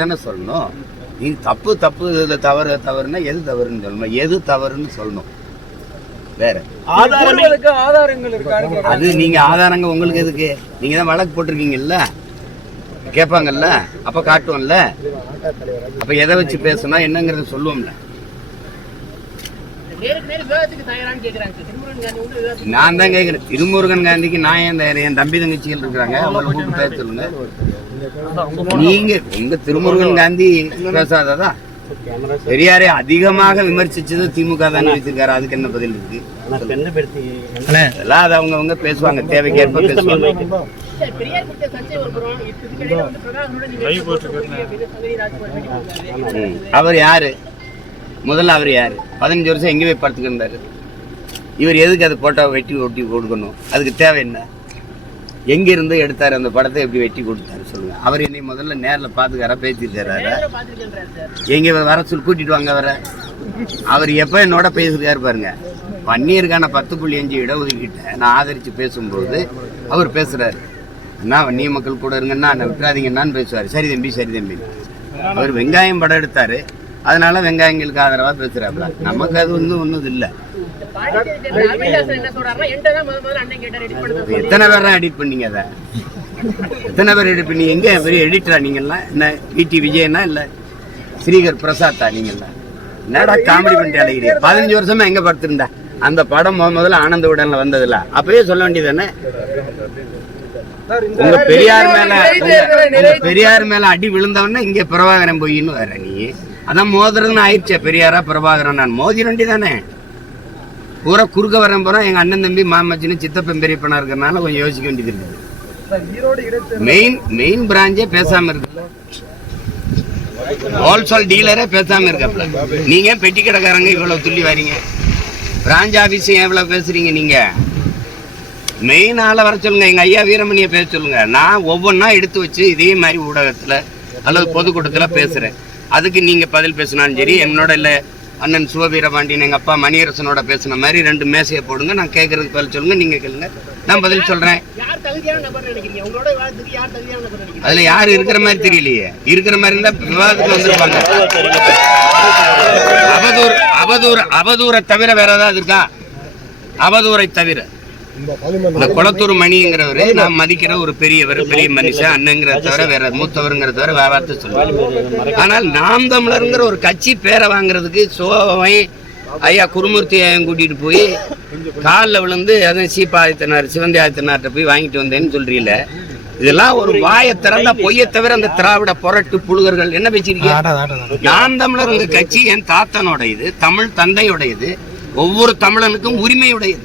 தானே சொல்லணும்? நீ தப்பு தப்பு இதுல தவறு தவறுனா எது தவறுன்னு சொல்லணும்? எது தவறுன்னு சொல்லணும்? வேற. ஆதாரங்கள். அது நீங்க ஆதாரங்க உங்களுக்கு எதுக்கு? நீங்க தான் வழக்கு போட்டிருக்கீங்கல்ல? கேட்பாங்கல்ல? அப்ப காட்டுவோம்ல? அப்ப எதை வச்சு பேசணும் என்னங்கறத சொல்லுவோம்ல நேருக்கு நேர் விவாதத்துக்கு தயாரான்னு கேக்குறாங்க சார். திருமுருகன் காந்தி வந்து விவாதத்துக்கு நான் தான் கேட்கிறேன் திருமுருகன் காந்திக்கு நான் ஏன் தயார்? என் தம்பி தங்கச்சிகள் இருக்கிறாங்க? அவங்களை கூப்பிட்டு பேச சொல்லுங்க. நீங்க உங்க திருமுருகன் காந்தி பேசாததா பெரியாரை அதிகமாக விமர்சிச்சது திமுக தானே வச்சிருக்காரு. அதுக்கு என்ன பதில் இருக்கு? அது அவங்கவங்க பேசுவாங்க. தேவைக்கேற்ப பேசுவாங்க. அவர் யாரு? முதல்ல அவர் யாரு? பதினஞ்சு வருஷம் எங்கே போய் படுத்துக்கிட்டாரு இவர் எதுக்கு அது போட்டோ வெட்டி ஒட்டி கொடுக்கணும் அதுக்கு தேவை என்ன? எங்கிருந்து எடுத்தாரு அந்த படத்தை? எப்படி வெட்டி கொடுத்தாரு சொல்லுங்க. அவர் என்னை முதல்ல நேர்ல பாத்துக்காரா பேசிட்டாரு. எங்க வர சொல்லி கூட்டிட்டு வாங்க அவரை. அவர் எப்ப என்னோட பேசிருக்காரு பாருங்க. வன்னியருக்கான பத்து புள்ளி அஞ்சு இடஒதுக்கீட்டை நான் ஆதரிச்சு பேசும்போது அவர் பேசுறாரு. அண்ணா வன்னிய மக்கள் கூட இருங்கன்னா விட்டுறாதீங்கன்னான்னு பேசுவாரு. சரி தம்பி சரி தம்பி. அவர் வெங்காயம் படம் எடுத்தாரு. அதனால வெங்காயங்களுக்கு ஆதரவா பேசுறாப்புல நமக்கு அது வந்து ஒன்றும் இல்லை. எத்தனை பேர் தான் எடிட் பண்ணீங்க அதை? எத்தனை பேர் எடிட் பண்ணி எங்க பெரிய எடிட்டரா நீங்கெல்லாம் என்ன பிடி விஜயனா இல்ல? ஸ்ரீகர் பிரசாத்தா நீங்கெல்லாம் என்னடா காமெடி பண்ணிட்டு அழைக்கிறீங்க பதினஞ்சு வருஷமா எங்க படுத்திருந்தா? அந்த படம் முத முதல்ல ஆனந்த உடன்ல வந்ததுல. அப்பயே சொல்ல வேண்டியது தானே உங்க பெரியார் மேல பெரியார் மேல அடி விழுந்தவொடனே இங்க பிரபாகரன் போயின்னு வர நீ. அதான் மோதுறதுன்னு ஆயிடுச்சே. பெரியாரா பிரபாகரன் நான் மோதி வேண்டி தானே. பூரா குறுக்க வரேன் போறோம் எங்க அண்ணன் தம்பி மாமச்சின்னு சித்தப்பன் பெரியப்பனா இருக்கிறனால கொஞ்சம் யோசிக்க வேண்டியது இருக்குது. மெயின் மெயின் பிராஞ்சே பேசாம இருக்கு ஹோல்சேல் டீலரே பேசாம இருக்காப்ல. நீங்க பெட்டி கடைக்காரங்க இவ்வளவு துள்ளி வரீங்க. பிரான்ச் ஆபீஸ் ஏன் இவ்வளவு பேசுறீங்க நீங்க? மெயின் ஆளை வர சொல்லுங்க எங்க ஐயா வீரமணியை பேச சொல்லுங்க. நான் ஒவ்வொன்றா எடுத்து வச்சு இதே மாதிரி ஊடகத்துல அல்லது பொதுக்கூட்டத்துல பேசுறேன். அதுக்கு நீங்க பதில் பேசினாலும் சரி என்னோட இல்ல அண்ணன் சிவவீரபாண்டியன் எங்க அப்பா மணியரசனோட பேசின மாதிரி ரெண்டு மேசையை போடுங்க நான் கேட்கறதுக்கு பதில் சொல்லுங்க நீங்க கேளுங்க. நான் பதில் நினைக்கிறீங்க? அதுல யாரு இருக்கிற மாதிரி தெரியலையே. இருக்கிற மாதிரி இருந்தா விவாதத்துக்கு வந்திருப்பாங்க. அவதூறு அவதூறு அவதூறை தவிர வேற ஏதாவது இருக்கா? அவதூறை தவிர. இந்த குளத்தூர் மணிங்கிறவரு நான் மதிக்கிற ஒரு பெரியவர் பெரிய மனுஷன் அண்ணங்கிறத தவிர வேற மூத்தவருங்கிறத தவிர வார்த்தை சொல்லுவாங்க ஆனால் நாம் தமிழருங்கிற ஒரு கட்சி பேரை வாங்குறதுக்கு சோவை ஐயா குருமூர்த்தி ஐயன் கூட்டிட்டு போய் காலில் விழுந்து அதுவும் சீப்பாதித்தனார் சிவந்தி ஆதித்தனார்கிட்ட போய் வாங்கிட்டு வந்தேன்னு சொல்றீல இதெல்லாம் ஒரு வாயை திறந்தா பொய்யை தவிர அந்த திராவிட புரட்டு புழுகர்கள் என்ன பேசிருக்கீங்க நாம் தமிழர் உங்க கட்சி என் தாத்தனோட இது தமிழ் தந்தையோட இது ஒவ்வொரு தமிழனுக்கும் உரிமையுடையது.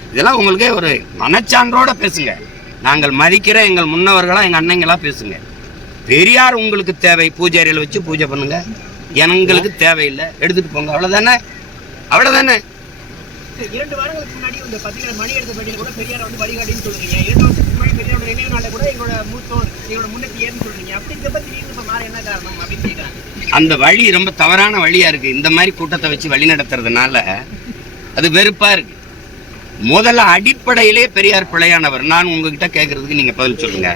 இதெல்லாம் உங்களுக்கே ஒரு மனச்சான்றோட பேசுங்க. நாங்கள் மதிக்கிற எங்கள் முன்னவர்களா எங்கள் அண்ணங்களா பேசுங்க. பெரியார் உங்களுக்கு தேவை பூஜை அறையில் வச்சு பூஜை பண்ணுங்க. எங்களுக்கு தேவையில்லை எடுத்துட்டு போங்க. அவ்வளோதானே அவ்வளோதானே இரண்டு வாரங்களுக்கு முன்னாடி இந்த பத்திரிகை மணி எடுத்த பேட்டியில் கூட பெரியார் வந்து வழிகாட்டின்னு சொல்றீங்க. இரண்டு வருஷத்துக்கு முன்னாடி பெரியாரோட நினைவு நாளில் கூட எங்களோட மூத்தோர் எங்களோட முன்னேற்றி ஏன்னு சொல்றீங்க. அப்படி இருக்கப்ப திடீர்னு இப்ப மாற என்ன காரணம் அப்படின்னு கேட்கறாங்க அந்த வழி ரொம்ப தவறான வழியா இருக்கு. இந்த மாதிரி கூட்டத்தை வச்சு வழி நடத்துறதுனால அது வெறுப்பா இருக்கு. முதல்ல அடிப்படையிலே பெரியார் பிழையானவர் நான் உங்ககிட்ட கேட்கறதுக்கு நீங்க பதில் சொல்லுங்க.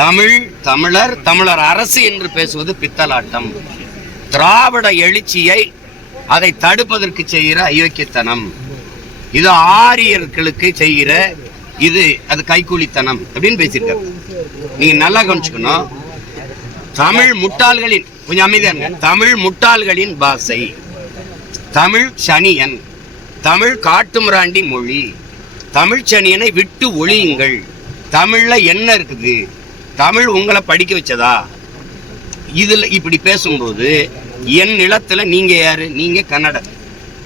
தமிழ் தமிழர் தமிழர் அரசு என்று பேசுவது பித்தலாட்டம். திராவிட எழுச்சியை அதை தடுப்பதற்கு செய்கிற அயோக்கியத்தனம் இது ஆரியர்களுக்கு செய்கிற இது அது கைக்கூலித்தனம் அப்படின்னு பேசியிருக்காரு. நீங்க நல்லா கவனிச்சுக்கணும். தமிழ் முட்டாள்களின் கொஞ்சம் அமைதியா இருங்க. தமிழ் முட்டாள்களின் பாஷை தமிழ் சனியன். தமிழ் காட்டுமிராண்டி மொழி. தமிழ் சனியனை விட்டு ஒழியுங்கள். தமிழ்ல என்ன இருக்குது? தமிழ் உங்களை படிக்க வச்சதா? இதுல இப்படி பேசும்போது என் நிலத்துல நீங்க யாரு? நீங்க கன்னட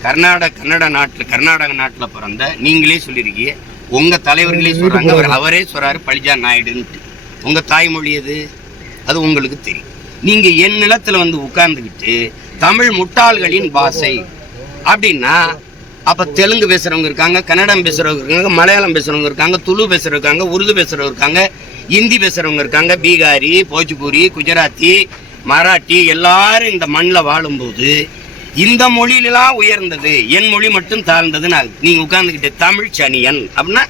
கர்நாடக கன்னட நாட்டுல கர்நாடக நாட்டுல பிறந்த நீங்களே சொல்லியிருக்கீங்க உங்க தலைவர்களே சொல்றாங்க. அவர் அவரே சொல்றாரு பழிஜா நாயுடுன்ட்டு. உங்க தாய்மொழி எது? அது உங்களுக்கு தெரியும். நீங்க என் நிலத்துல வந்து உட்கார்ந்துக்கிட்டு தமிழ் முட்டாள்களின் பாஷை அப்படின்னா அப்ப தெலுங்கு பேசுறவங்க இருக்காங்க கன்னடம் பேசுறவங்க இருக்காங்க மலையாளம் பேசுறவங்க இருக்காங்க துளு பேசுகிறவங்க இருக்காங்க உருது பேசுறவங்க இருக்காங்க ஹிந்தி பேசுறவங்க இருக்காங்க பீகாரி போஜ்பூரி குஜராத்தி மராட்டி எல்லாரும் இந்த மண்ணில் வாழும்போது இந்த மொழியிலாம் உயர்ந்தது என் மொழி மட்டும் தாழ்ந்ததுன்னு ஆகுது. நீங்க உட்கார்ந்துக்கிட்டு தமிழ் சனியன் அப்படின்னா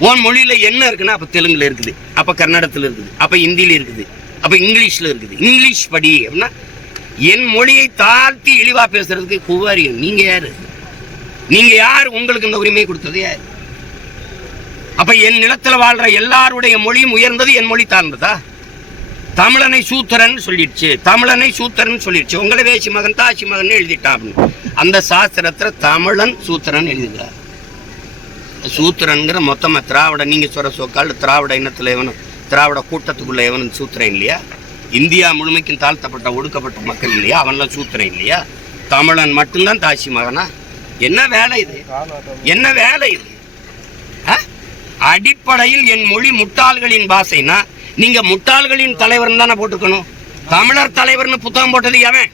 உன் மொழியில் என்ன இருக்குன்னா அப்போ தெலுங்குல இருக்குது அப்போ கன்னடத்தில் இருக்குது அப்போ ஹிந்தில இருக்குது அப்போ இங்கிலீஷ்ல இருக்குது இங்கிலீஷ் படி அப்படின்னா என் மொழியை தாழ்த்தி இழிவா பேசுறதுக்கு குவாரியம் நீங்க யாரு? நீங்க யார்? உங்களுக்கு இந்த உரிமை கொடுத்தது யார்? அப்ப என் நிலத்தில் வாழ்ற எல்லாருடைய மொழியும் உயர்ந்தது என் மொழி தாழ்ந்ததா? தமிழனை சூத்திரன் சொல்லிடுச்சு. தமிழனை சூத்திரன் சொல்லிடுச்சு. உங்களை வேசி மகன் தாசி மகன் எழுதிட்டான். அந்த சாஸ்திரத்தில் தமிழன் சூத்திரன் எழுதுகிறார். சூத்திரன்கிற மொத்தமாக திராவிட நீங்கள் சொல்கிற சொக்கால் திராவிட இனத்தில் எவனும் திராவிட கூட்டத்துக்குள்ளே எவனும் சூத்திரன் இல்லையா? இந்தியா முழுமைக்கும் தாழ்த்தப்பட்ட ஒடுக்கப்பட்ட மக்கள் இல்லையா? அவன்லாம் சூத்திரன் இல்லையா? தமிழன் மட்டும்தான் தாசி மகனா? என்ன வேலை இது? என்ன வேலை இது? ஆ? அடிப்படையில் என் மொழி முட்டாள்களின் பாஷைனா? நீங்க முட்டாள்களின் தலைவர்னு தானே போட்டுக்கணும் தமிழர் தலைவர்னு புத்தகம் போட்டது எவன்?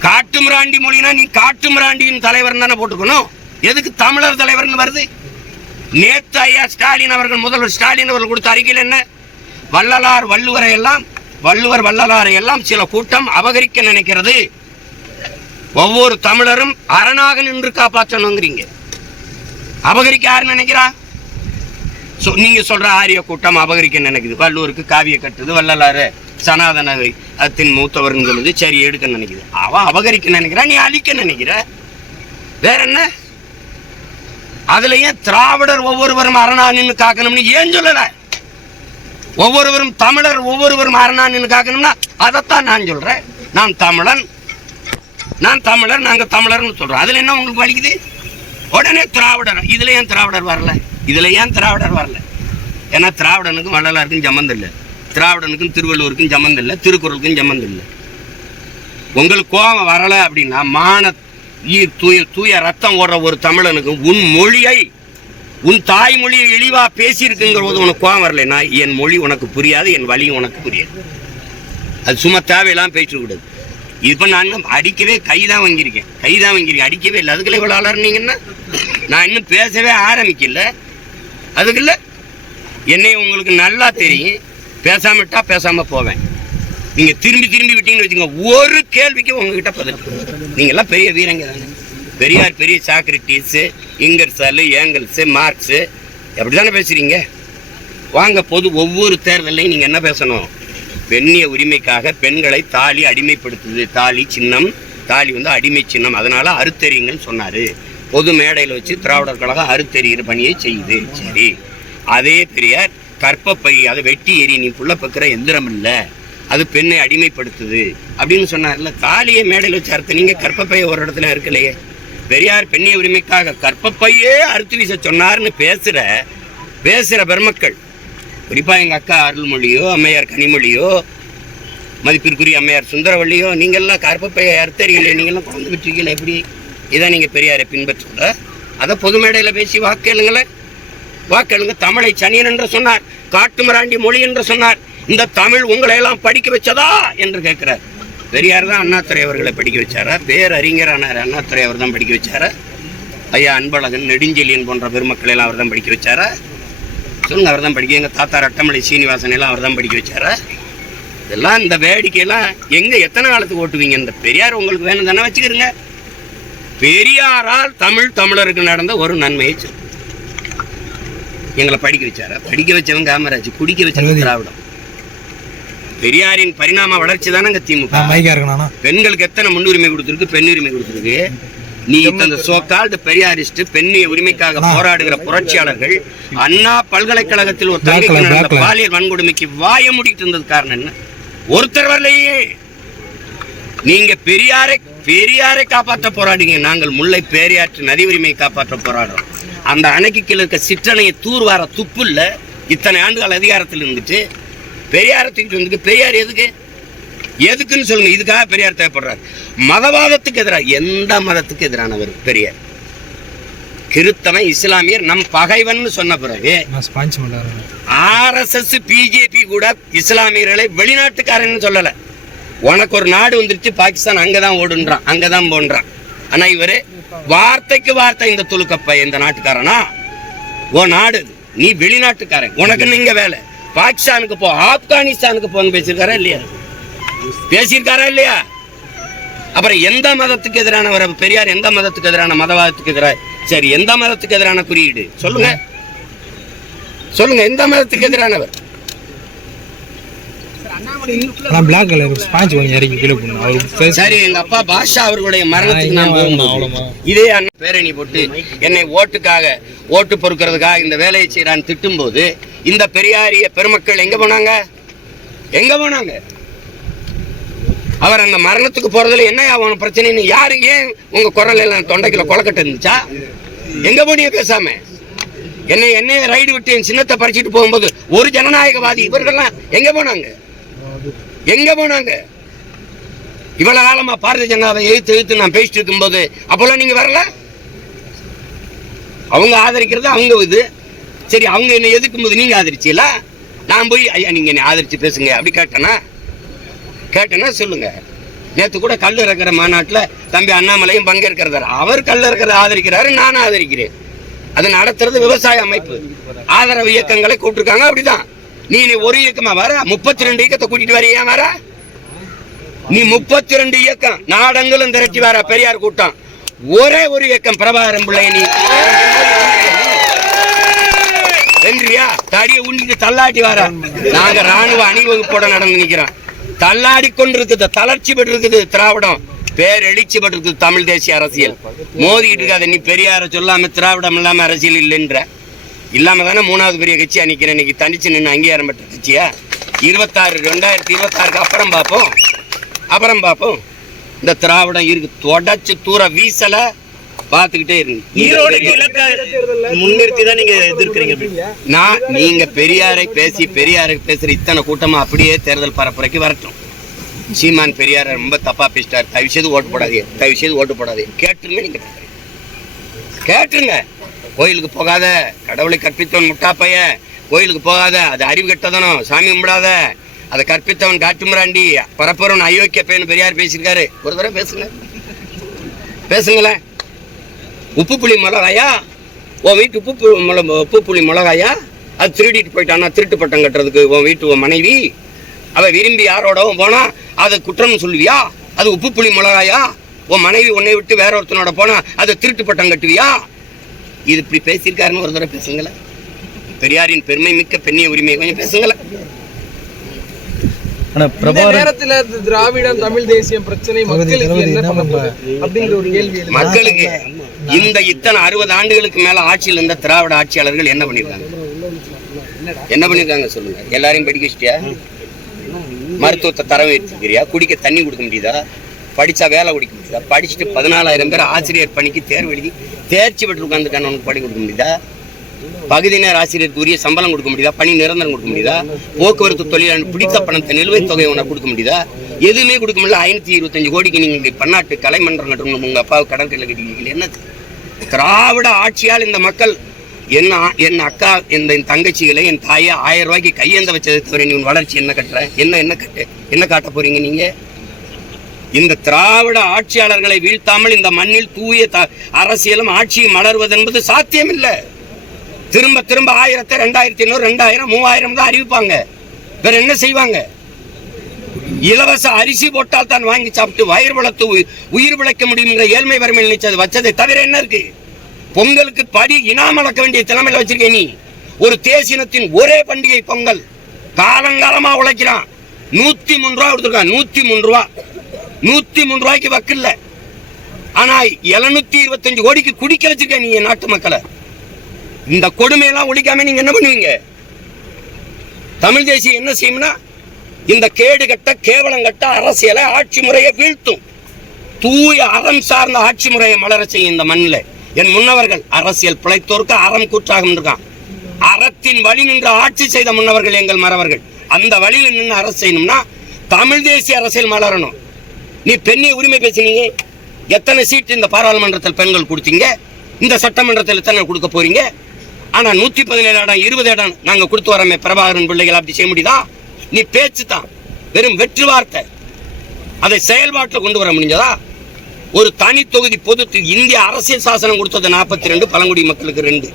காட்டுமிராண்டி மொழினா நீ காட்டுமிராண்டியின் தலைவர் தானே போட்டுக்கணும் எதுக்கு தமிழர் தலைவர்னு வருது? நேத்து ஐயா ஸ்டாலின் அவர்கள் முதல்வர் ஸ்டாலின் அவர்கள் கொடுத்த அறிக்கையில் என்ன? வள்ளலார் வள்ளுவரை எல்லாம் வள்ளுவர் வள்ளலாரை எல்லாம் சில கூட்டம் அபகரிக்க நினைக்கிறது. ஒவ்வொரு தமிழரும் அரணாக நின்று காப்பாற்றணுங்கிறீங்க. அபகரிக்க யார் நினைக்கிறா? சொ- நீங்க சொல்ற ஆரிய கூட்டம் அபகரிக்க நினைக்குது. வள்ளுவருக்கு காவிய கட்டுது வள்ளலாறு சனாதனத்தின் மூத்தவர்னு சொல்லுது சரி எடுக்க நினைக்குது. அவன் அபகரிக்க நினைக்கிறான் நீ அழிக்க நினைக்கிற. வேற என்ன? அதுல ஏன் திராவிடர் ஒவ்வொருவரும் அரணா நின்று காக்கணும்னு ஏன் சொல்லலை? ஒவ்வொருவரும் தமிழர் ஒவ்வொருவரும் அரணா நின்று காக்கணும்னா அதைத்தான் நான் சொல்கிறேன் நான் தமிழன். நான் தமிழர் நாங்கள் தமிழர்னு சொல்கிறோம் அதில் என்ன உங்களுக்கு வலிக்குது? உடனே திராவிடர். இதில் ஏன் திராவிடர் வரல? இதில் ஏன் திராவிடர் வரல? ஏன்னா திராவிடனுக்கும் வள்ளலாருக்கும் சம்மந்தம் இல்லை. திராவிடனுக்கும் திருவள்ளுவருக்கும் சம்மந்தம் இல்லை. திருக்குறளுக்கும் சம்மந்தம் இல்லை. உங்களுக்கு கோபம் வரலை அப்படின்னா மான ஈ- தூய தூய ரத்தம் ஓடுற ஒரு தமிழனுக்கு உன் மொழியை உன் தாய்மொழியை இழிவா பேசியிருக்குங்கிற போது உனக்கு கோவம் வரலைன்னா என் மொழி உனக்கு புரியாது என் வழியும் உனக்கு புரியாது. அது சும்மா தேவையெல்லாம் பேசக்கூடாது இப்போ நான் அடிக்கவே கை தான் வாங்கியிருக்கேன். கை தான் வாங்கியிருக்கேன். அடிக்கவே இல்லை. அதுக்குள்ள இவ்வளோ அலர்னீங்கன்னா நான் இன்னும் பேசவே ஆரம்பிக்கல. அதுக்குள்ள என்னை உங்களுக்கு நல்லா தெரியும். பேசாமட்டா பேசாமல் போவேன். நீங்கள் திரும்பி திரும்பி விட்டீங்கன்னு வச்சுக்கோங்க. ஒரு கேள்விக்கு உங்ககிட்ட பதில் நீங்கள்லாம் பெரிய வீரங்க தானே. பெரியார் பெரிய சாக்ரட்டிஸு இங்கர்ஸாலு ஏங்கல்ஸு மார்க்ஸு. எப்படி தானே பேசுகிறீங்க வாங்க பொது ஒவ்வொரு தேர்தலையும் நீங்கள் என்ன பேசணும்? பெண்ணிய உரிமைக்காக பெண்களை தாலி அடிமைப்படுத்துது. தாலி சின்னம். தாலி வந்து அடிமை சின்னம். அதனால் அறுத்தெறிங்கன்னு சொன்னார். பொது மேடையில் வச்சு திராவிடர் கழகம் அறுத்தெறிகிற பணியை செய்யுது. சரி. அதே பெரியார் கற்பப்பை அதை வெட்டி எறி நீ புள்ள பக்கிற எந்திரம் இல்லை. அது பெண்ணை அடிமைப்படுத்துது. அப்படின்னு சொன்னார்ல. தாலியை மேடையில் வச்சு அறுத்த நீங்கள் கற்பப்பையை ஒரு இடத்துல இருக்கலையே பெரியார் பெண்ணிய உரிமைக்காக கற்பப்பையே அறுத்து வீச சொன்னார்னு பேசுகிற பேசுகிற பெருமக்கள். குறிப்பா எங்கள் அக்கா அருள்மொழியோ அம்மையார் கனிமொழியோ மதிப்பிற்குரிய அம்மையார் சுந்தரவள்ளியோ நீங்கள்லாம் கற்பப்பையை அறுத்தறிகளே நீங்கள்லாம் குழந்தை விட்டுருக்கீங்களே எப்படி? இதை நீங்கள் பெரியாரை பின்பற்றுல அதை பொது மேடையில் பேசி வாக்கேளுங்களேன் வாக்கெழுங்க தமிழை சனியன் என்று சொன்னார் காட்டுமிராண்டி மொழி என்று சொன்னார். இந்த தமிழ் உங்களை எல்லாம் படிக்க வச்சதா என்று கேட்கிறார். பெரியார் தான் அண்ணாதுரை அவர்களை படிக்க வச்சாரா? பேரறிஞரானார் அண்ணாதுரை அவர் தான் படிக்க வச்சாரா? ஐயா அன்பழகன் நெடுஞ்செழியன் போன்ற பெருமக்களை எல்லாம் அவர் தான் படிக்க வச்சாரா? சொல்லுங்க அவர் தான் படிக்க எங்கள் தாத்தா ரட்டமலை சீனிவாசன் எல்லாம் அவர் தான் படிக்க வச்சாரா? இதெல்லாம் இந்த வேடிக்கையெல்லாம் எங்க எத்தனை காலத்துக்கு ஓட்டுவீங்க? இந்த பெரியார் உங்களுக்கு வேணும் தானே வச்சுக்கிறீங்க பெரியாரால் தமிழ் தமிழருக்கு நடந்த ஒரு நன்மையை. எங்களை படிக்க வச்சாரா? படிக்க வச்சவன் காமராஜ் குடிக்க வச்சவன் திராவிடம். பெரியாரின் பரிணாம வளர்ச்சி தானங்க திமுக. பெண்களுக்கு எத்தனை முன்னுரிமை கொடுத்துருக்கு பெண் உரிமை கொடுத்துருக்கு? நீ இந்த சோக்கால்டு பெரியாரிஸ்ட் பெண்ணிய உரிமைக்காக போராடுகிற புரட்சியாளர்கள் அண்ணா பல்கலைக்கழகத்தில் ஒரு தங்கைக்கு நடந்த. பாலியல் வன்கொடுமைக்கு வாய மூடிட்டு இருந்தது காரணம் என்ன? ஒருத்தர் வரலையே. நீங்க பெரியாரை பெரியாரை காப்பாற்ற போராடுங்க. நாங்கள் முல்லை பேரியாற்று நதி உரிமையை காப்பாற்ற போராடுறோம். அந்த அணைக்கு கீழே இருக்க சிற்றணையை தூர்வார துப்பு இல்ல. இத்தனை ஆண்டுகள் அதிகாரத்தில் இருந்துட்டு பெரியாரை தூக்கிட்டு வந்துட்டு பெரியார் எதுக்கு? எதுக்குன்னு சொல்லுங்க. இதுக்காக பெரியார் தேவைப்படுறார். மதவாதத்துக்கு எதிராக எந்த மதத்துக்கு எதிரானவர் பெரியார்? கிறித்தவன் இஸ்லாமியர் நம் பகைவன் சொன்ன பிறகு ஆர்எஸ்எஸ் பிஜேபி கூட இஸ்லாமியர்களை வெளிநாட்டுக்காரன்னு சொல்லல. உனக்கு ஒரு நாடு வந்துருச்சு பாகிஸ்தான் அங்கதான் ஓடுன்றான் அங்கதான் போன்றான். ஆனா இவரு வார்த்தைக்கு வார்த்தை இந்த துலுக்கப்ப இந்த நாட்டுக்காரனா? ஓ நாடு. நீ வெளிநாட்டுக்காரன். உனக்கு நீங்க வேலை. பாகிஸ்தானுக்கு போ ஆப்கானிஸ்தானுக்கு போன்னு பேசியிருக்காரா இல்லையா? பேசியிருக்காரா இல்லையா? அப்புறம் எந்த மதத்துக்கு எதிரானவர் பெரியார் எந்த மதத்துக்கு எதிரான மதவாதத்துக்கு எதிராக சரி எந்த மதத்துக்கு எதிரான குறியீடு? சொல்லுங்க. சொல்லுங்க எந்த மதத்துக்கு எதிரானவர்? சரி எங்க அப்பா பாஷா அவர்களுடைய மரணத்துக்கு நான் போகும்போது. இதே அண்ணன் பேரணி போட்டு என்னை ஓட்டுக்காக ஓட்டு பொறுக்கிறதுக்காக இந்த வேலையை செய்யறான்னு திட்டும்போது இந்த பெரியாரிய பெருமக்கள் எங்க போனாங்க? எங்க போனாங்க? அவர் அந்த மரணத்துக்கு போறதுல என்ன ஆகும்? பிரச்சனைன்னு யாரு? ஏன் உங்க குரல் எல்லாம் தொண்டைக்குள்ள கொலக்கட்டு இருந்துச்சா? எங்க போனீங்க பேசாம? என்னை என்னைய ரைடு விட்டு என் சின்னத்தை பறிச்சுட்டு போகும்போது ஒரு ஜனநாயகவாதி இவர்கள்லாம் எங்க போனாங்க? எங்க போனாங்க? இவ்வளவு காலமா பாரதிய ஜனதாவை எழுத்து எழுத்து நான் பேசிட்டு இருக்கும்போது அப்போல்லாம் நீங்க வரல? அவங்க ஆதரிக்கிறது அவங்க இது. சரி அவங்க என்னை எதிர்க்கும் போது நீங்க ஆதரிச்சீல நான் போய் ஐயா நீங்க என்னை ஆதரிச்சு பேசுங்க அப்படி கேட்டேன்னா கேட்டேன்னா சொல்லுங்க. நேற்று கூட கல் இறக்குற மாநாட்டில் தம்பி அண்ணாமலையும் பங்கேற்கிறதார் அவர் கல் இறக்கிறத ஆதரிக்கிறாரு நானும் ஆதரிக்கிறேன். அதை நடத்துறது விவசாய அமைப்பு. ஆதரவு இயக்கங்களை கூப்பிட்டுருக்காங்க அப்படிதான். நீ நீ ஒரு இயக்கமா வர? முப்பத்தி ரெண்டு இயக்கத்தை கூட்டிட்டு வர ஏன் வர? நீ முப்பத்தி ரெண்டு இயக்கம் நாடங்களும் திரட்டி வர பெரியார் கூட்டம். ஒரே ஒரு இயக்கம் பிரபாகரன் பிள்ளை நீ சென்றியா தடியை உண்டிக்கு தள்ளாட்டி வர. நாங்க ராணுவ அணிவகுப்போட நடந்து நிக்கிறோம். தள்ளாடி கொண்டிருக்குது தளர்ச்சி பெற்றிருக்குது திராவிடம். பேரெழுச்சி பெற்றிருக்குது தமிழ் தேசிய அரசியல். மோதிக்கிட்டு இருக்காத நீ பெரியார சொல்லாம திராவிடம் இல்லாம அரசியல் இல்லைன்ற. இல்லாம தானே மூணாவது பெரிய கட்சியா நிக்கிறேன். இன்னைக்கு தனிச்சு நின்று அங்கீகாரம் பெற்ற கட்சியா? இருபத்தாறு ரெண்டாயிரத்தி இருபத்தாறுக்கு அப்புறம் பார்ப்போம் அப்புறம் பார்ப்போம் இந்த திராவிடம் இருக்கு தொடச்சு தூர வீசலை. பார்த்துக்கிட்டே இருக்கு ஈரோடு கிழக்க முன்னிறுத்தி தான் நீங்க எதிர்க்கிறீங்க. நான் நீங்க பெரியாரை பேசி பெரியாரை பேசுற இத்தனை கூட்டமா அப்படியே தேர்தல் பரப்புரைக்கு வரட்டும். சீமான் பெரியாரை ரொம்ப தப்பா பேசிட்டார். தயவு செய்து ஓட்டு போடாதீங்க. தயவு செய்து ஓட்டு போடாதீங்க. கேட்டுருங்க நீங்க. கேட்டுருங்க. கோயிலுக்கு போகாத. கடவுளை கற்பித்தவன் முட்டா பையன் கோயிலுக்கு போகாத. அது அறிவு கெட்டதனும். சாமி கும்பிடாத. அதை கற்பித்தவன் காட்டுமிராண்டி பரப்புறவன் அயோக்கிய பையன் பெரியார் பேசியிருக்காரு. ஒரு தடவை பேசுங்க. பேசுங்களேன். உப்பு புளி மிளகாயா? உன் வீட்டு உப்பு பு- மிள உப்பு புளி மிளகாயா? அது திருடிட்டு போயிட்டானா திருட்டு பட்டம் கட்டுறதுக்கு உன் வீட்டு உன் மனைவி. அவள் விரும்பி யாரோடவும் போனா அதை குற்றம் சொல்லுவியா? அது உப்பு புளி மிளகாயா? உன் மனைவி உன்னை விட்டு வேற ஒருத்தனோட போனா அதை திருட்டு பட்டம் கட்டுவியா? இது இப்படி பேசியிருக்காருன்னு ஒரு தடவை பேசுங்களேன். பெரியாரின் பெருமை மிக்க பெண்ணிய உரிமை கொஞ்சம் பேசுங்களேன். ஆனா இந்த நேரத்துல திராவிடம் தமிழ் தேசியம் பிரச்சனை மக்களுக்கு என்ன பண்ண போகுது? அப்படிங்கிற ஒரு கேள்வி. மக்களுக்கு இந்த இத்தனை அறுபது ஆண்டுகளுக்கு மேல ஆட்சியில் இருந்த திராவிட ஆட்சியாளர்கள் என்ன பண்ணிருக்காங்க? என்ன பண்ணிருக்காங்க சொல்லுங்க? எல்லாரையும் படிக்க வச்சிட்டியா? மருத்துவத்தை தரம் எடுத்துக்கிறியா குடிக்க தண்ணி கொடுக்க முடியுதா? படிச்சா வேலை கொடுக்க முடியுதா? படிச்சுட்டு பதினாலாயிரம் பேர் ஆசிரியர் பணிக்கு தேர்வு எழுதி தேர்ச்சி பெற்று உட்காந்துருக்கான உனக்கு பணி கொடுக்க முடியுதா? பகுதி நேர ஆசிரியருக்கு உரிய சம்பளம் கொடுக்க முடியுதா? பணி நிரந்தரம் கொடுக்க முடியுதா? போக்குவரத்து தொழிலாளர் பிடித்த பணத்தை நிலுவைத் தொகை ஒன்று கொடுக்க முடியுதா? எதுவுமே கொடுக்க முடியல. ஐநூத்தி இருபத்தஞ்சு கோடிக்கு நீங்க பன்னாட்டு கலைமன்றம் கட்டணும் உங்க அப்பா கடன் கட்டிக்கிறீங்க. என்ன திராவிட ஆட்சியால் இந்த மக்கள் என்ன என் அக்கா இந்த என் தங்கச்சிகளை என் தாயை ஆயிரம் ரூபாய்க்கு கையேந்த வச்சதை தவிர நீ உன் வளர்ச்சி என்ன கட்டுற? என்ன என்ன கட்டு என்ன காட்ட போறீங்க நீங்க? இந்த திராவிட ஆட்சியாளர்களை வீழ்த்தாமல் இந்த மண்ணில் தூய த- அரசியலும் ஆட்சியும் மலர்வது என்பது சாத்தியமில்லை. திரும்ப திரும்ப ஆயிரத்தை ரெண்டாயிரத்தி ஐநூறு ரெண்டாயிரம் மூவாயிரம் தான் அறிவிப்பாங்க. வேற என்ன செய்வாங்க? இலவச அரிசி போட்டால் தான் வாங்கி சாப்பிட்டு வயிறு வளர்த்து உயிர் பிழைக்க முடியுங்கிற ஏழ்மை வறுமையில் நினைச்சது வச்சதை தவிர என்ன இருக்கு? பொங்கலுக்கு படி இனாம் அளக்க வேண்டிய திறமையில வச்சிருக்க நீ. ஒரு தேசினத்தின் ஒரே பண்டிகை பொங்கல். காலங்காலமா உழைக்கிறான். நூத்தி மூணு ரூபா கொடுத்துருக்கான். நூத்தி மூணு ரூபா. நூத்தி மூணு ரூபாய்க்கு வக்கில்ல. ஆனா எழுநூத்தி இருபத்தஞ்சு கோடிக்கு குடிக்க வச்சிருக்க நீங்க நாட்டு மக்களை. இந்த கொடுமையெல்லாம் ஒழிக்காம நீங்க என்ன பண்ணுவீங்க? தமிழ் தேசியம் என்ன செய்யும்னா இந்த கேடு கட்ட கேவலம் கட்ட அரசியலை ஆட்சி முறையை வீழ்த்தும். தூய அறம் சார்ந்த ஆட்சி முறையை மலர செய்யும் இந்த மண்ணில். என் முன்னவர்கள் அரசியல் பிழைத்தோருக்கு அறம் கூற்றாகும் இருக்கான் அறத்தின் வழி நின்று ஆட்சி செய்த முன்னவர்கள் எங்கள் மறவர்கள். அந்த வழியில் நின்று அரசு செய்யணும்னா தமிழ் தேசிய அரசியல் மலரணும். நீ பெண்ணை உரிமை பேசினீங்க. எத்தனை சீட் இந்த பாராளுமன்றத்தில் பெண்கள் கொடுத்தீங்க? இந்த சட்டமன்றத்தில் எத்தனை கொடுக்க போறீங்க? ஆனா நூத்தி பதினேழு இடம் இருபது இடம் நாங்க கொடுத்து வரோமே. பிரபாகரன் பிள்ளைகள் அப்படி செய்ய முடியுதா? நீ பேச்சு தான் வெறும் வெற்று வார்த்தை. அதை செயல்பாட்டில் கொண்டு வர முடிஞ்சதா? ஒரு தனி தொகுதி பொது இந்திய அரசியல் சாசனம் கொடுத்தது நாற்பத்தி ரெண்டு பழங்குடி மக்களுக்கு ரெண்டு.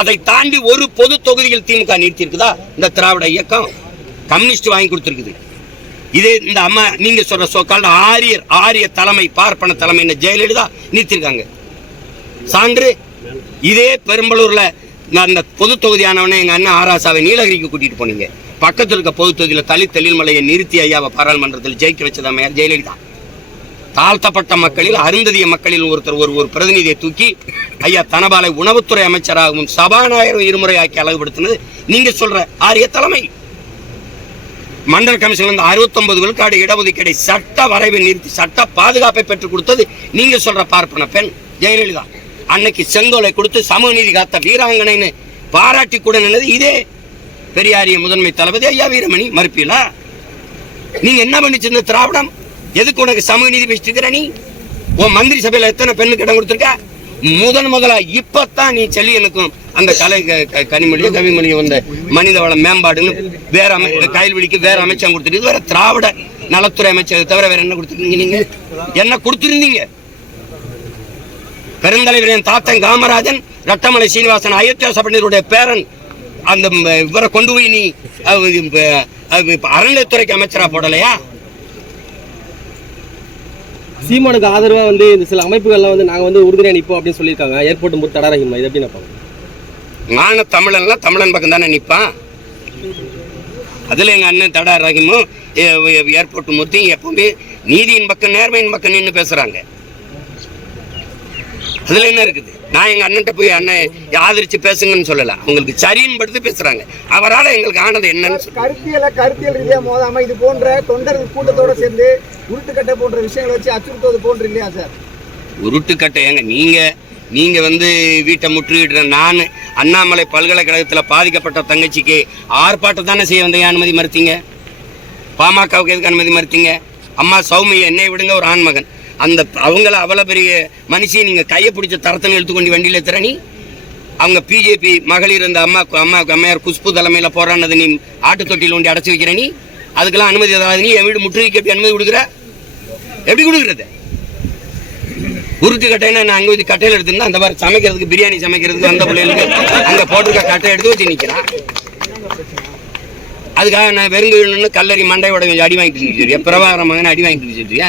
அதை தாண்டி ஒரு பொது தொகுதியில் திமுக நிறுத்தியிருக்குதா இந்த திராவிட இயக்கம் கம்யூனிஸ்ட் வாங்கி கொடுத்துருக்குது. இதே இந்த அம்மா நீங்க சொல்ற சோக்கால் ஆரியர் ஆரிய தலைமை பார்ப்பன தலைமை ஜெயலலிதா நிறுத்திருக்காங்க சான்று இதே பெரும்பலூர்ல நான் அந்த பொது தொகுதியானவனே எங்க அண்ணன் ஆராசாவை நீலகிரிக்கு கூட்டிட்டு போனீங்க. பக்கத்தில் இருக்க பொது தொகுதியில் தலித் தெளிமலையை நிறுத்தி ஐயாவை பாராளுமன்றத்தில் ஜெயிக்க வச்சதா மேயர் ஜெயலலிதா. தாழ்த்தப்பட்ட மக்களில் அருந்ததிய மக்களில் ஒருத்தர் ஒரு ஒரு பிரதிநிதியை தூக்கி ஐயா தனபாலை உணவுத்துறை அமைச்சராகவும் சபாநாயகரும் இருமுறை ஆக்கி அழகுபடுத்தினது. நீங்க சொல்ற ஆரிய தலைமை. மண்டல கமிஷன் வந்து அறுபத்தொன்பது விழுக்காடு இடஒதுக்கீடை சட்ட வரைவை நிறுத்தி சட்ட பாதுகாப்பை பெற்றுக் கொடுத்தது நீங்க சொல்ற பார்ப்பன பெண் ஜெயலலிதா. அன்னைக்கு செங்கோலை கொடுத்து சமூக நீதி காத்த வீராங்கனைன்னு பாராட்டி கூட நின்னது இதே பெரியாரிய முதன்மை தளபதி ஐயா வீரமணி. மறுப்பீலா நீங்க என்ன பண்ணிச்சிருந்த திராவிடம்? எதுக்கு உனக்கு சமூக நீதி பேசிட்டு இருக்கிற நீ? உன் மந்திரி சபையில எத்தனை பெண்ணுக்கு இடம் கொடுத்துருக்க? முதன் முதலா இப்பத்தான் நீ செல்லியனுக்கும் அந்த கலை க- க- வந்த மனித வள மேம்பாடுன்னு வேற அமை கைல்வெளிக்கு வேற அமைச்சகம் கொடுத்துருக்கு வேற திராவிட நலத்துறை அமைச்சர் தவிர வேற என்ன கொடுத்துருக்கீங்க நீங்க? என்ன கொடுத்துருந்தீங்க? பெருந்தலைவர் என் தாத்தன் காமராஜன் ரட்டமலை சீனிவாசன் அயோத்தியாச பண்டிதருடைய பேரன் அந்த இவரை கொண்டு போய் நீ அறநிலையத்துறைக்கு அமைச்சரா போடலையா? சீமானுக்கு ஆதரவா வந்து இந்த சில அமைப்புகள்லாம் வந்து நாங்க வந்து உறுதுணையா நிப்போம் அப்படின்னு சொல்லியிருக்காங்க. ஏர்போர்ட் முறு தடாரகிமா இது எப்படி நான் மான தமிழன்லாம் தமிழன் பக்கம் தானே நிற்பான் அதில் எங்கள் அண்ணன் தடா ரஹீமும் ஏர்போர்ட் மூர்த்தியும் எப்பவுமே நீதியின் பக்கம் நேர்மையின் பக்கம் நின்று பேசுகிறாங்க அதில் என்ன இருக்குது? நான் எங்கள் அண்ணன்ட்ட போய் அண்ணன் ஆதரிச்சு பேசுங்கன்னு சொல்லலை. அவங்களுக்கு சரின்னு படுத்து பேசுகிறாங்க அவரால் எங்களுக்கு ஆனது என்னன்னு. கருத்தியல கருத்தியல் ரீதியா மோதாம இது போன்ற தொண்டர்கள் கூட்டத்தோட சேர்ந்து உருட்டுக்கட்டை போன்ற விஷயங்களை வச்சு அச்சுறுத்துவது போன்று இல்லையா சார்? உருட்டுக்கட்டை ஏங்க நீங்க நீங்க வந்து வீட்டை முற்றுகிடுற நான் அண்ணாமலை பல்கலைக்கழகத்தில் பாதிக்கப்பட்ட தங்கச்சிக்கு ஆர்ப்பாட்டம் தானே செய்ய வந்த அனுமதி மறுத்தீங்க? பாமகவுக்கு எதுக்கு அனுமதி மறுத்தீங்க? அம்மா சௌமிய என்னை விடுங்க ஒரு ஆண்மகன். அந்த அவங்கள அவ்வளோ பெரிய மனுஷியை நீங்கள் கையை பிடிச்ச தரத்தனை எடுத்துக்கொண்டு வண்டியில் எத்துற அவங்க பிஜேபி மகளிர் அந்த அம்மா அம்மா அம்மையார் குஷ்பு தலைமையில் போராடினதை நீ ஆட்டு தொட்டியில் ஒண்டி அடைச்சி வைக்கிற நீ? அதுக்கெல்லாம் அனுமதி ஏதாவது நீ? என் வீடு முற்றுகைக்கு எப்படி அனுமதி கொடுக்குற? எப்படி கொடுக்குறது? உருட்டு கட்டைன்னா நான் அங்கே கட்டையில் எடுத்துருந்தா அந்த மாதிரி சமைக்கிறதுக்கு பிரியாணி சமைக்கிறதுக்கு அந்த பிள்ளைகளுக்கு அங்கே போட்டிருக்க கட்டை எடுத்து வச்சு நிற்கிறான் அதுக்காக நான் வெறுங்கு கல்லறி மண்டை உடைய அடி வாங்கிட்டு நிற்கிறீங்க பிரபாகர மகன் அடி வாங்கிட்டு நிற்கிறீங்க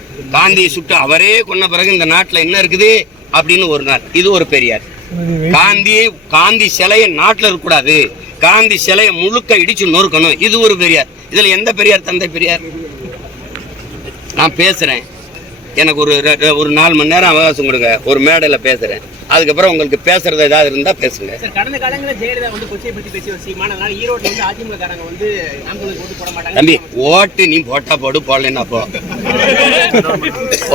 காந்தியை சுட்டு அவரே கொன்ன பிறகு இந்த நாட்டில் என்ன இருக்குது அப்படின்னு ஒரு நாள். இது ஒரு பெரியார். காந்தி காந்தி சிலையை நாட்டில் இருக்கக்கூடாது. காந்தி சிலையை முழுக்க இடிச்சு நொறுக்கணும். இது ஒரு பெரியார். இதுல எந்த பெரியார் தந்தை பெரியார்? நான் பேசுறேன். எனக்கு ஒரு ஒரு நாலு மணி நேரம் அவகாசம் கொடுங்க. ஒரு மேடையில் பேசுறேன். அதுக்கப்புறம் உங்களுக்கு பேசுறது ஏதாவது இருந்தா பேசுங்க. கடந்த காலங்களில் ஜெயலலிதா வந்து கொச்சியை பற்றி பேசி சீமான ஈரோட்டில் வந்து அதிமுக காரங்க வந்து ஓட்டு போட மாட்டாங்க. தம்பி ஓட்டு நீ போட்டா போடு போடலன்னா போ.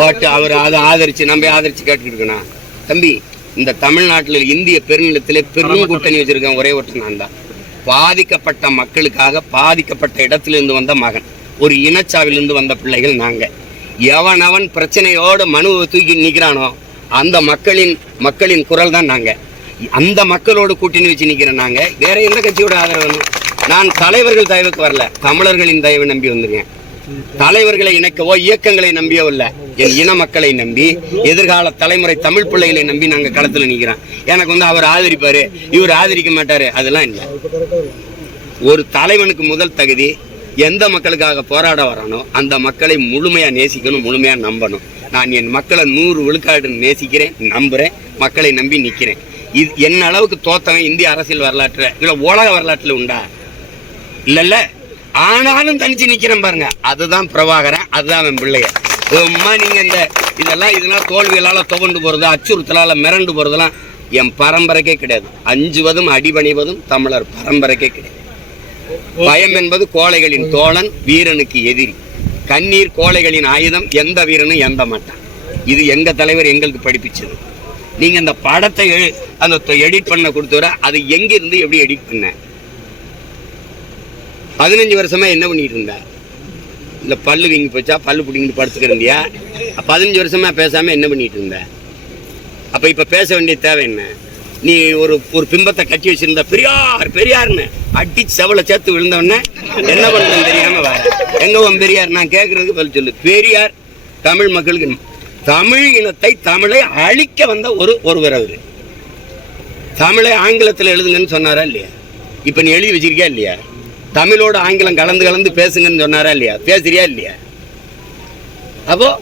ஓட்டு அவர் அதை ஆதரிச்சு நம்ம ஆதரிச்சு கேட்டுக்கிட்டு இருக்கணும். தம்பி இந்த தமிழ்நாட்டில் இந்திய பெருநிலத்திலே பெரும் கூட்டணி வச்சிருக்கேன் ஒரே ஒருத்தன் நான் தான். பாதிக்கப்பட்ட மக்களுக்காக பாதிக்கப்பட்ட இடத்திலிருந்து வந்த மகன். ஒரு இனச்சாவிலிருந்து வந்த பிள்ளைகள் நாங்க. எவன் அவன் பிரச்சனையோட மனுவை தூக்கி நிக்கிறானோ அந்த மக்களின் மக்களின் குரல் தான் நாங்க. அந்த மக்களோடு கூட்டணி வச்சு நிக்கிறேன் நாங்க. வேற எந்த கட்சியோட ஆதரவு வேணும்? நான் தலைவர்கள் தயவுக்கு வரல. தமிழர்களின் தயவை நம்பி வந்திருக்கேன். தலைவர்களை இணைக்கவோ இயக்கங்களை நம்பியோ இல்ல. என் இன மக்களை நம்பி எதிர்கால தலைமுறை தமிழ் பிள்ளைகளை நம்பி நாங்க களத்துல நிக்கிறோம். எனக்கு வந்து அவர் ஆதரிப்பாரு. இவர் ஆதரிக்க மாட்டாரு. அதெல்லாம் இல்லை. ஒரு தலைவனுக்கு முதல் தகுதி எந்த மக்களுக்காக போராட வரானோ அந்த மக்களை முழுமையா நேசிக்கணும் முழுமையா நம்பணும். நான் என் மக்களை நூறு விழுக்காடு நேசிக்கிறேன் நம்புறேன் மக்களை நம்பி நிக்கிறேன். இது என்ன அளவுக்கு தோத்தவன் இந்திய அரசியல் வரலாற்றில்? இல்லை உலக வரலாற்றுல உண்டா? இல்லைல்ல ஆனாலும் தனிச்சு நிக்கிறேன் பாருங்க. அதுதான் பிரபாகரன் அதுதான் அவன் பிள்ளைய சும்மா நீங்க இந்த இதெல்லாம் இதெல்லாம் தோல்விகளால துவண்டு போகிறது அச்சுறுத்தலால மிரண்டு போறதெல்லாம் என் பரம்பரைக்கே கிடையாது. அஞ்சுவதும் அடிபணிவதும் தமிழர் பரம்பரைக்கே கிடையாது. பயம் என்பது கோழைகளின் தோழன் வீரனுக்கு எதிரி. கண்ணீர் கோழைகளின் ஆயுதம் எந்த வீரனும் எந்த மாட்டான். இது எங்க தலைவர் எங்களுக்கு படிப்பிச்சது. நீங்க அந்த படத்தை அந்த எடிட் பண்ண கொடுத்தவரை அது எங்கிருந்து எப்படி எடிட் பண்ண? பதினஞ்சு வருஷமா என்ன பண்ணிட்டு இருந்த? இந்த பல்லு வீங்கி போச்சா? பல்லு பிடிங்கிட்டு படுத்துக்கிறந்தியா பதினஞ்சு வருஷமா பேசாம என்ன பண்ணிட்டு இருந்த? அப்போ இப்ப பேச வேண்டிய தேவை என்ன? நீ ஒரு ஒரு பிம்பத்தை கட்டி வச்சிருந்த பெரியார் பெரியார்னு அடி செவல சேர்த்து விழுந்தவொடனே என்ன பண்ணுறது தெரியாம வர எங்க உன் பெரியார்? நான் கேட்கறதுக்கு பதில் சொல்லு. பெரியார் தமிழ் மக்களுக்கு தமிழ் இனத்தை தமிழை அழிக்க வந்த ஒரு ஒருவர் அவரு. தமிழை ஆங்கிலத்தில் எழுதுங்கன்னு சொன்னாரா இல்லையா? இப்ப நீ எழுதி வச்சிருக்கியா இல்லையா? தமிழோட ஆங்கிலம் கலந்து கலந்து பேசுங்கன்னு சொன்னாரா இல்லையா? பேசுறியா இல்லையா? அப்போ